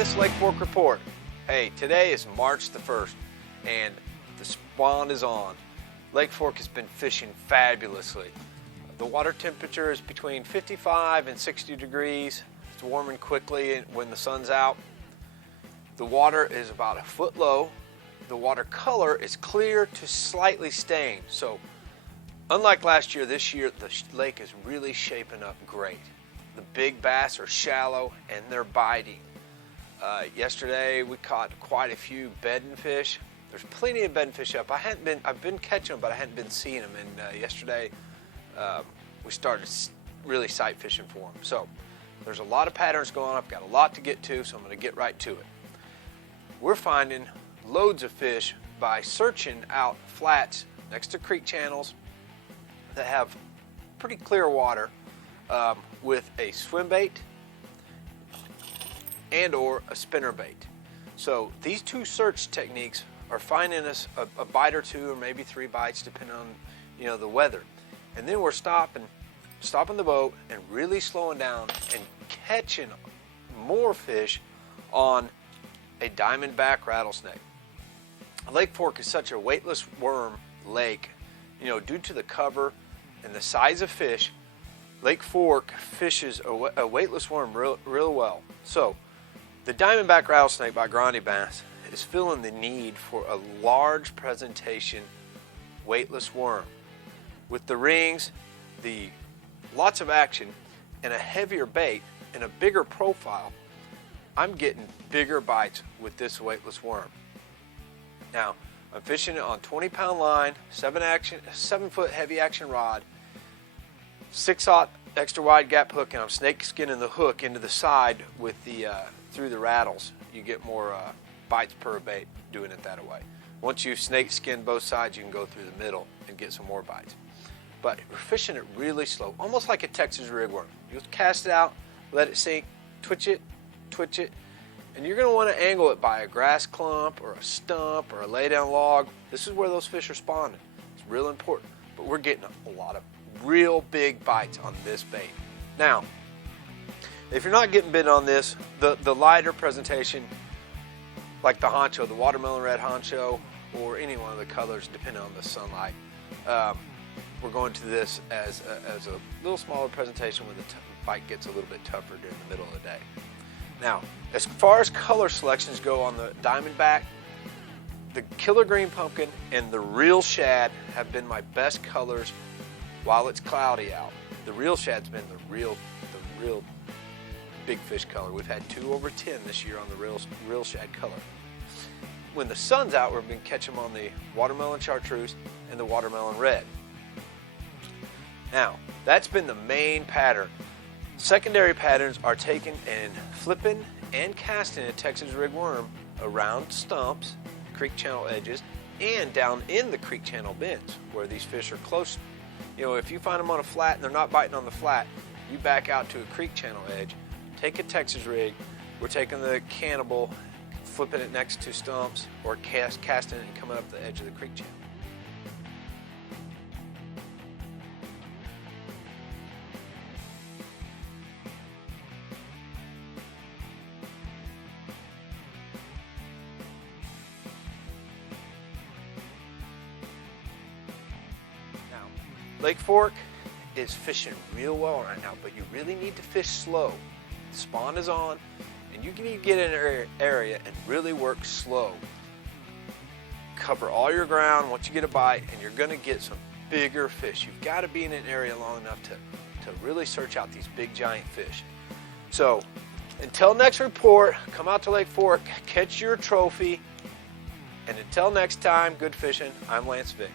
this Lake Fork Report. Hey, today is March the 1st and the spawn is on. Lake Fork has been fishing fabulously. The water temperature is between 55 and 60 degrees. It's warming quickly when the sun's out. The water is about a foot low. The water color is clear to slightly stained. So unlike last year, this year the lake is really shaping up great. The big bass are shallow and they're biting. Yesterday we caught quite a few bedding fish. There's plenty of bedding fish up. I've been catching them, but I hadn't been seeing them. And yesterday we started really sight fishing for them. So there's a lot of patterns going on. I've got a lot to get to, so I'm going to get right to it. We're finding loads of fish by searching out flats next to creek channels that have pretty clear water with a swim bait and or a spinner bait. So these two search techniques are finding us a bite or two or maybe 3 bites depending on the weather. And then we're stopping the boat and really slowing down and catching more fish on a diamondback rattlesnake. Lake Fork is such a weightless worm lake, due to the cover and the size of fish. Lake Fork fishes a weightless worm real well. So the diamondback rattlesnake by Grande Bass is filling the need for a large presentation weightless worm with the rings, lots of action, and a heavier bait and a bigger profile. I'm getting bigger bites with this weightless worm. Now I'm fishing it on 20-pound line, 7-foot heavy action rod, 6/0 extra wide gap hook, and I'm snake skinning the hook into the side with through the rattles. You get more bites per bait doing it that way. Once you snake skin both sides, you can go through the middle and get some more bites. But we're fishing it really slow, almost like a Texas rigworm. You just cast it out, let it sink, twitch it, and you're going to want to angle it by a grass clump or a stump or a lay down log. This is where those fish are spawning. It's real important. But we're getting a lot of real big bites on this bait. Now, if you're not getting bit on this, the lighter presentation, like the honcho, the watermelon red honcho, or any one of the colors depending on the sunlight, we're going to this as a little smaller presentation when the bite gets a little bit tougher during the middle of the day. Now, as far as color selections go on the diamondback, the killer green pumpkin and the real shad have been my best colors while it's cloudy out. The real shad's been the real big fish color. We've had 2 over 10 this year on the real shad color. When the sun's out, we've been catching them on the watermelon chartreuse and the watermelon red. Now, that's been the main pattern. Secondary patterns are taking and flipping and casting a Texas rig worm around stumps, creek channel edges, and down in the creek channel bends where these fish are close. If you find them on a flat and they're not biting on the flat, you back out to a creek channel edge, take a Texas rig. We're taking the cannibal, flipping it next to stumps, or casting it and coming up the edge of the creek channel. Lake Fork is fishing real well right now, but you really need to fish slow. The spawn is on, and you need to get in an area and really work slow. Cover all your ground once you get a bite, and you're going to get some bigger fish. You've got to be in an area long enough to really search out these big giant fish. So until next report, come out to Lake Fork, catch your trophy, and until next time, good fishing. I'm Lance Vick.